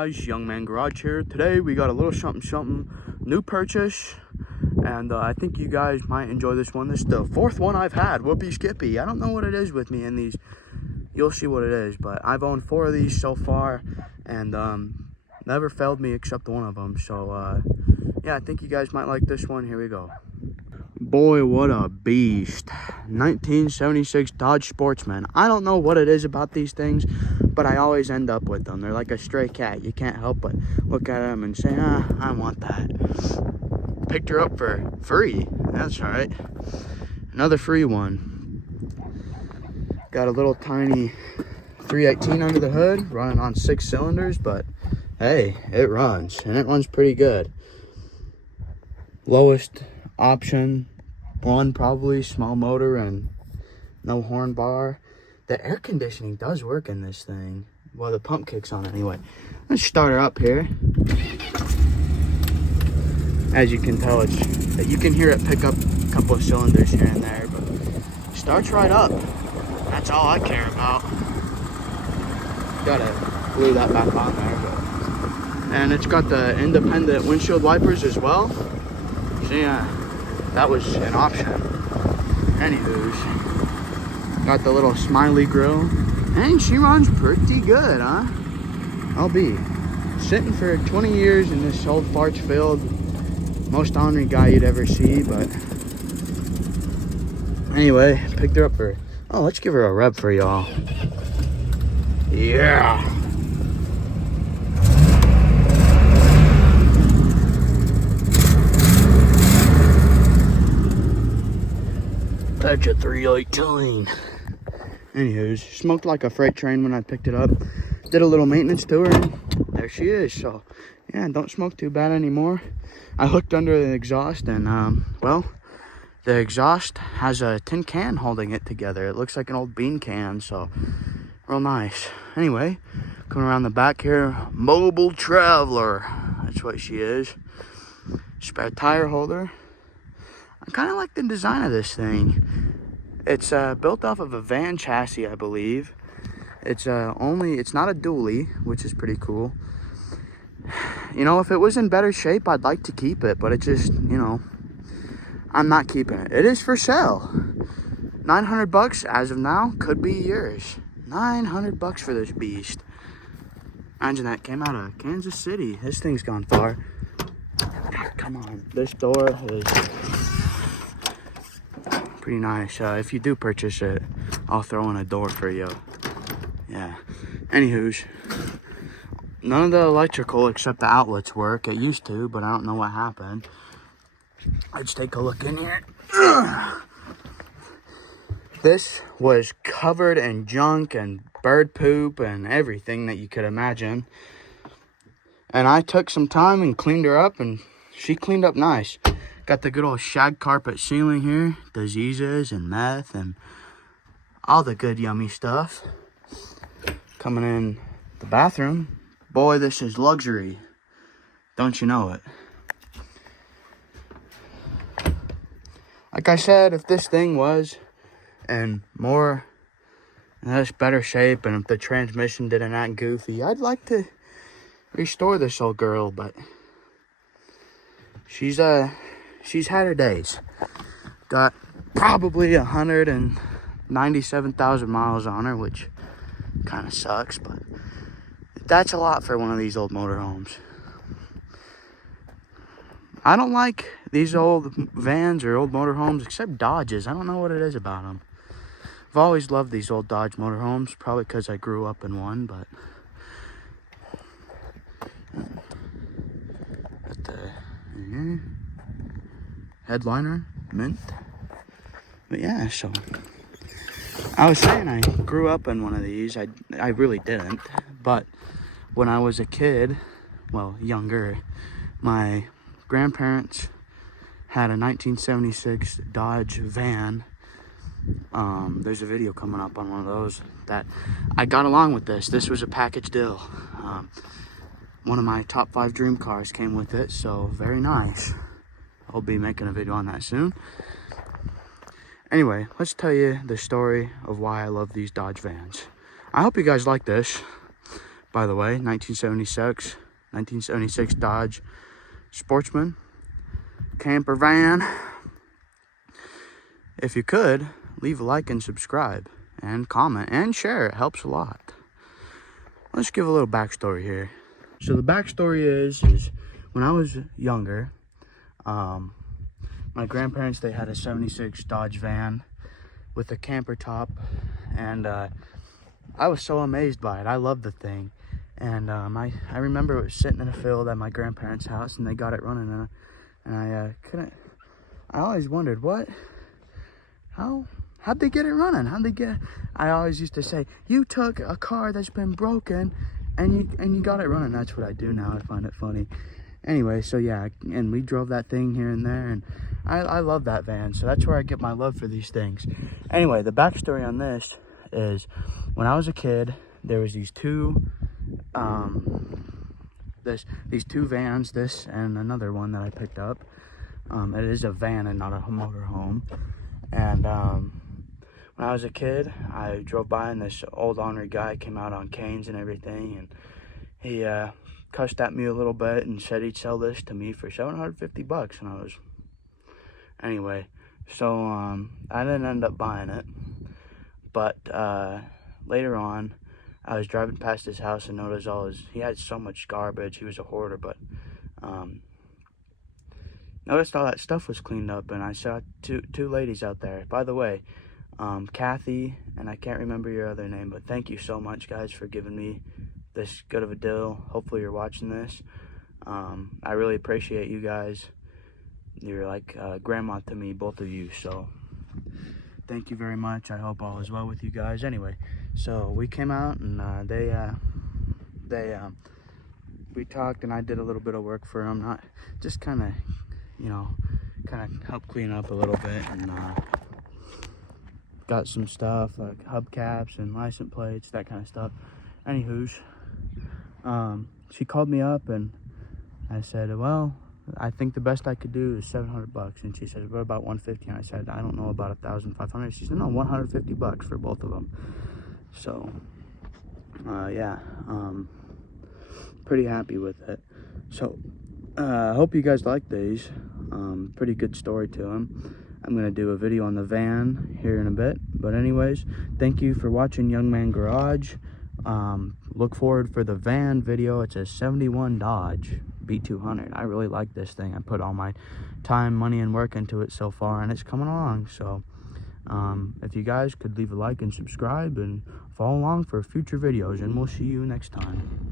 guys, Young Man Garage here. Today we got a little something new purchase, and I think you guys might enjoy this one. This is the fourth one I've had. Whoopee Skippy. I don't know what it is with me in these. You'll see what it is, but I've owned 4 of these so far, and never failed me except one of them. So yeah, I think you guys might like this one. Here we go. Boy, what a beast. 1976 Dodge Sportsman. I don't know what it is about these things, but I always end up with them. They're like a stray cat. You can't help but look at them and say, I want that. Picked her up for free. That's all right. Another free one. Got a little tiny 318 under the hood, running on 6 cylinders, but hey, it runs, and it runs pretty good. Lowest option one, probably small motor and no horn bar. The air conditioning does work in this thing. Well, the pump kicks on anyway. Let's start her up here. As you can tell, you can hear it pick up a couple of cylinders here and there, but it starts right up. That's all I care about. Gotta glue that back on there, and it's got the independent windshield wipers as well. So yeah, that was an option. Anywho's, got the little smiley grill, and she runs pretty good, huh? I'll be sitting for 20 years in this old farts field. Most ornery guy you'd ever see, but anyway, picked her up for, let's give her a rev for y'all. Yeah. That's a 318. Anywho's, smoked like a freight train when I picked it up. Did a little maintenance to her, and there she is. So yeah, don't smoke too bad anymore. I hooked under the exhaust, and well, the exhaust has a tin can holding it together. It looks like an old bean can, so real nice. Anyway, coming around the back here, mobile traveler. That's what she is. Spare tire holder. I kind of like the design of this thing. It's built off of a van chassis, I believe. It's not a dually, which is pretty cool. You know, if it was in better shape, I'd like to keep it, but it just, you know, I'm not keeping it. It is for sale. $900 as of now, could be yours. $900 for this beast. Imagine that came out of Kansas City. This thing's gone far. Come on, this door is pretty nice. If you do purchase it, I'll throw in a door for you. Yeah. Anywho's, none of the electrical except the outlets work. It used to, but I don't know what happened. Let's take a look in here. This was covered in junk and bird poop and everything that you could imagine. And I took some time and cleaned her up, and she cleaned up nice. Got the good old shag carpet ceiling here, diseases and meth and all the good yummy stuff. Coming in the bathroom. Boy, this is luxury. Don't you know it? Like I said, if this thing was in better shape, and if the transmission didn't act goofy, I'd like to restore this old girl, but she's had her days. Got probably 197,000 miles on her, which kind of sucks, but that's a lot for one of these old motorhomes. I don't like these old vans or old motorhomes, except Dodges. I don't know what it is about them. I've always loved these old Dodge motorhomes, probably because I grew up in one, but got the headliner, mint. But yeah, so I was saying I grew up in one of these. I really didn't, but when I was a kid, well, younger, my grandparents had a 1976 Dodge van. There's a video coming up on one of those that I got along with this. This was a package deal. One of my top 5 dream cars came with it, so very nice. I'll be making a video on that soon. Anyway, let's tell you the story of why I love these Dodge vans. I hope you guys like this. by the way, 1976 Dodge Sportsman camper van. If you could, leave a like and subscribe and comment and share. It helps a lot. Let's give a little backstory here. So the backstory is when I was younger, my grandparents, they had a 76 Dodge van with a camper top, and I was so amazed by it. I loved the thing. And I remember it was sitting in a field at my grandparents' house, and they got it running, and I always wondered, how'd they get it running? I always used to say, you took a car that's been broken and you got it running. That's what I do now. I find it funny. Anyway, so yeah, and we drove that thing here and there, and I love that van. So that's where I get my love for these things. Anyway, the backstory on this is when I was a kid, there was these two vans, this and another one that I picked up. It is a van and not a motorhome. And when I was a kid, I drove by, and this old ornery guy came out on canes and everything, and he cussed at me a little bit and said he'd sell this to me for $750. And anyway, so I didn't end up buying it, but later on, I was driving past his house and noticed he had so much garbage. He was a hoarder, but noticed all that stuff was cleaned up, and I saw two ladies out there. By the way, Kathy, and I can't remember your other name, but thank you so much, guys, for giving me this good of a deal. Hopefully you're watching this. I really appreciate you guys. You're like grandma to me, both of you, so thank you very much. I hope all is well with you guys. Anyway, so we came out, and we talked, and I did a little bit of work for them, not just kind of help clean up a little bit, and got some stuff like hubcaps and license plates, that kind of stuff. Anywho's, she called me up, and I said, well, I think the best I could do is $700. And she said, what about 150? And I said, I don't know, about 1,500. She said, no, $150 for both of them. So yeah, pretty happy with it. So I hope you guys like these. Pretty good story to them. I'm gonna do a video on the van here in a bit, but anyways, thank you for watching Young Man Garage. Look forward for the van video. It's a 71 Dodge B200. I really like this thing. I put all my time, money, and work into it so far, and it's coming along. So if you guys could leave a like and subscribe and follow along for future videos, and we'll see you next time.